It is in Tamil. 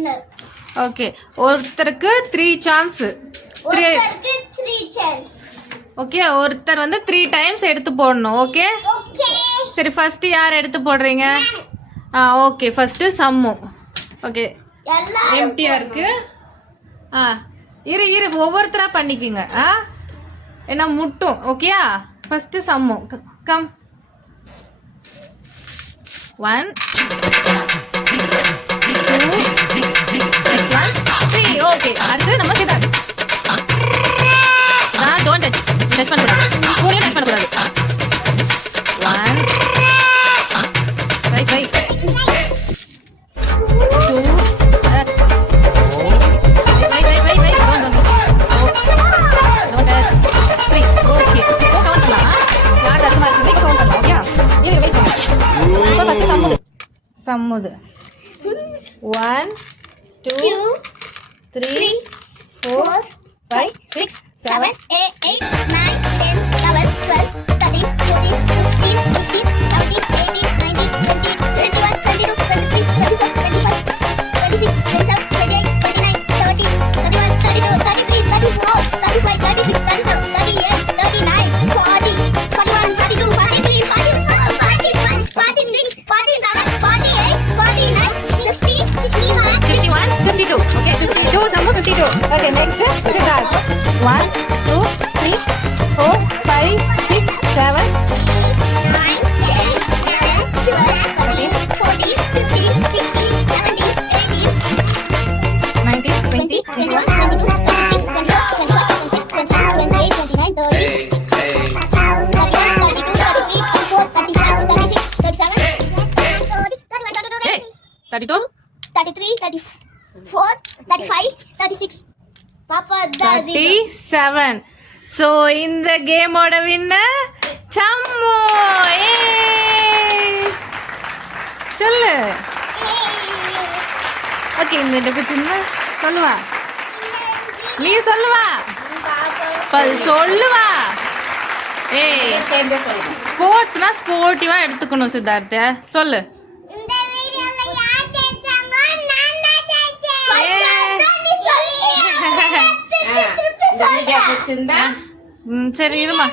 வின்னர். ஓகே, ஒருத்தருக்கு 3 சான்ஸ். ஒருத்தருக்கு 3 சான்ஸ். ஓகே, ஒருத்தர் வந்து 3 டைம்ஸ் எடுத்து போடணும். Okay okay. சரி, ஃபர்ஸ்ட் யார் எடுத்து போடுறீங்க? ஓகே, ஃபர்ஸ்ட் சம்மு. ஓகே, எம்டியா இருக்கு. இரு ஒவ்வொருத்தரா பண்ணிக்கோங்க. என்ன முட்டும். ஓகேயா? ஃபர்ஸ்ட் சம்மு. கம். 1 2 3. ஓகே, அடுத்து நம்ம சித்தார்த். டோன்ட் டச் பண்ணக்கூடாது. ஃபோனையும் டச் பண்ணக்கூடாது. 1 right 2 சம்முது. 1 2 3 4 5 6 7 8 9 10 11 12 13 14 15 16 17 18 19 20 21 22 23 24 25 26 27 28 29 30 31 32 33 34 35 36 37 38 39 40 41 42 43 44 45 46 47 48 49 50 51 52. Okay, 52. Summu 52. Okay, next Siddharth. 1 2 3 4 5 6 7 9 10 11 12 13 14 15 16 17 18 19 20 21 22 33 34 35 36 பாப்பா 37. சோ இந்த கேமோட வின்னர் சம்மு. சொல்லு. ஓகே, இந்த பத்தி சொல்லுவா. நீ சொல்லுவா. சொல்லுவா. ஸ்போர்ட்ஸ்னா ஸ்போர்ட்டிவா எடுத்துக்கணும் சித்தார்த்த. சொல்லு. சரி, இருமா.